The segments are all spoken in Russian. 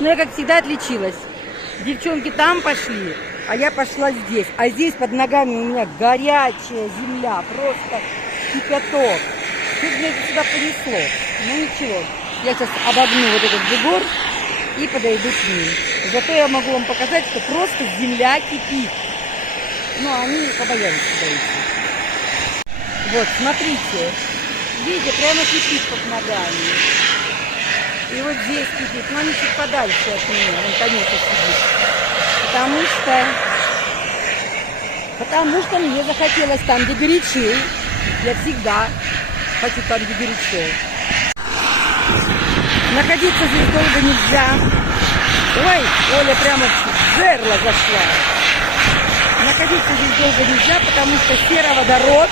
Но я, как всегда, отличилась. Девчонки там пошли, а я пошла здесь. А здесь под ногами у меня горячая земля, просто кипяток. Чуть меня это сюда понесло. Ну ничего, я сейчас обогну вот этот бугор и подойду к ним. Зато я могу вам показать, что просто земля кипит. Ну, они побоялись сюда идти. Вот, смотрите. Видите, прямо кипит под ногами. И вот здесь кипит, но они чуть подальше от меня. Вон Танюша сидит. Потому что мне захотелось там, где горячей. Я всегда хочу там, где горячо. Находиться здесь долго нельзя. Ой, Оля прямо в жерло зашла. Находиться здесь долго нельзя, потому что сероводород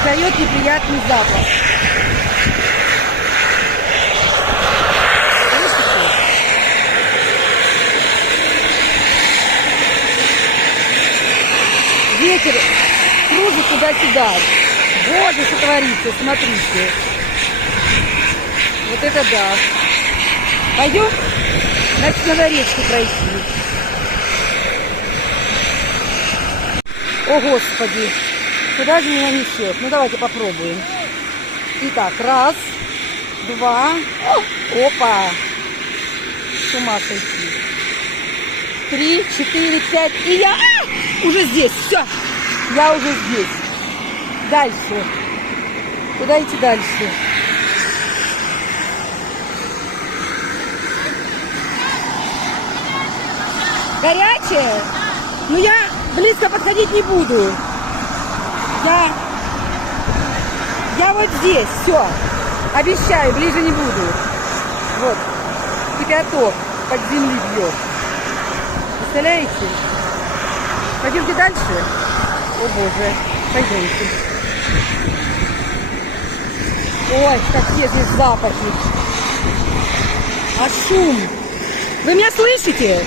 издает неприятный запах. Ветер кружит туда-сюда. Боже, что творится, смотрите. Вот это да. Пойдем? Значит, надо речку пройти. О, Господи. Куда же меня несет? Ну, давайте попробуем. Итак, раз, два. Опа. С ума сойти. 3, 4, 5. И я уже здесь. Все. Я уже здесь. Дальше. Куда идти дальше? Горячая? Ну, я близко подходить не буду. Я вот здесь. Все. Обещаю, ближе не буду. Вот. Кипяток под земли бьет. Представляете? Пойдемте дальше? О боже, пойдемте. Ой, какие здесь запахи. А шум? Вы меня слышите?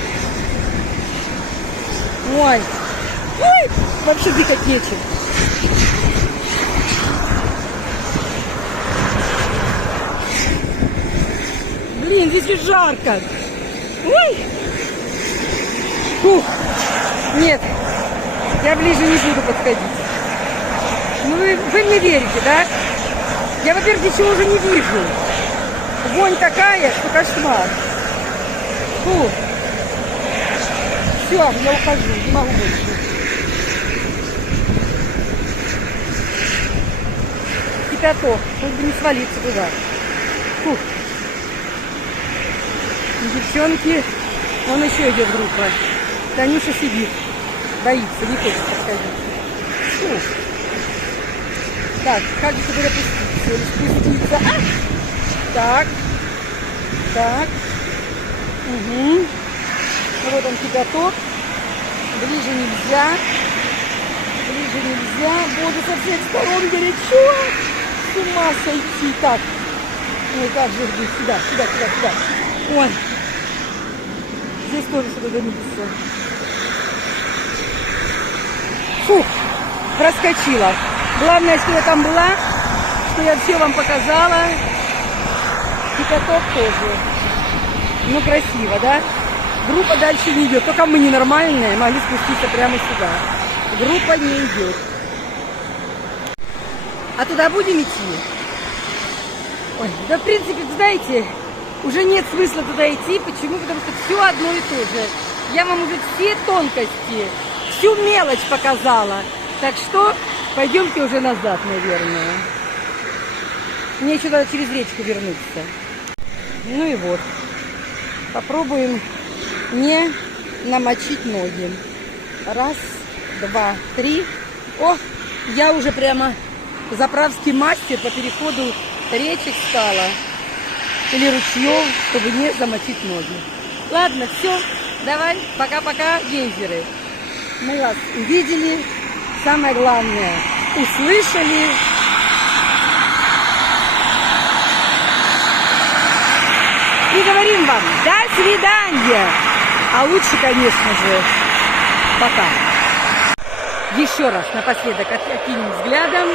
Ой. Ой, вообще дико течет. Блин, здесь ведь жарко. Ой. Фух. Нет, я ближе не буду подходить. Ну вы мне верите, да? Я, во-первых, ничего уже не вижу. Вонь такая, что кошмар. Фу. Все, я ухожу, не могу больше. Кипяток, чтобы не свалиться туда. Фух. Девчонки, вон еще идет группа. Танюша сидит, боится, не хочет подходить. Фу. Так, как же теперь спуститься? Так. Так. Угу. Вот он кипяток. Ближе нельзя. Ближе нельзя. Боже, со всех сторон горячо. С ума сойти. Так. Ой, как же быть? Сюда. Ой. Здесь тоже что-то дымится. Фух. Проскочила. Главное, что я там была, что я все вам показала. Кипяток тоже. Ну, красиво, да? Группа дальше не идет. Только мы ненормальные, могли спуститься прямо сюда. Группа не идет. А туда будем идти? Ой, да, в принципе, знаете, уже нет смысла туда идти. Почему? Потому что все одно и то же. Я вам уже все тонкости, всю мелочь показала. Так что пойдемте уже назад, наверное. Мне еще надо через речку вернуться. Ну и вот. Попробуем не намочить ноги. Раз, два, три. О, я уже прямо заправский мастер по переходу речек стала. Или ручьев, чтобы не замочить ноги. Ладно, все. Давай, пока-пока, гейзеры. Мы вас увидели. Самое главное, услышали. И говорим вам до свидания. А лучше, конечно же, пока. Еще раз напоследок окинем взглядом.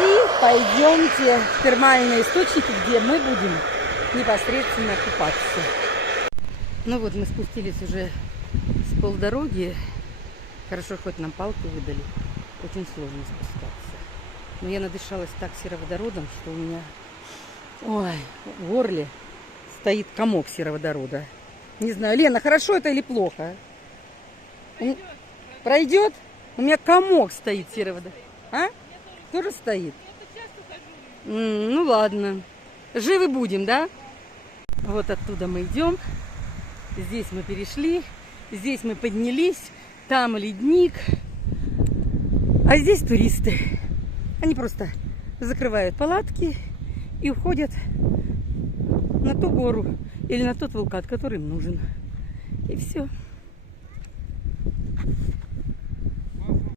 И пойдемте в термальные источники, где мы будем непосредственно купаться. Ну вот, мы спустились уже с полдороги. Хорошо, хоть нам палку выдали. Очень сложно спускаться. Но я надышалась так сероводородом, что у меня, ой, в горле стоит комок сероводорода. Не знаю, Лена, хорошо это или плохо? Пройдет? У меня комок стоит сероводорода. А? Тоже стоит? Ну ладно. Живы будем, да? Вот оттуда мы идем. Здесь мы перешли. Здесь мы поднялись. Там ледник. А здесь туристы. Они просто закрывают палатки и уходят на ту гору или на тот вулкан, который им нужен. И все.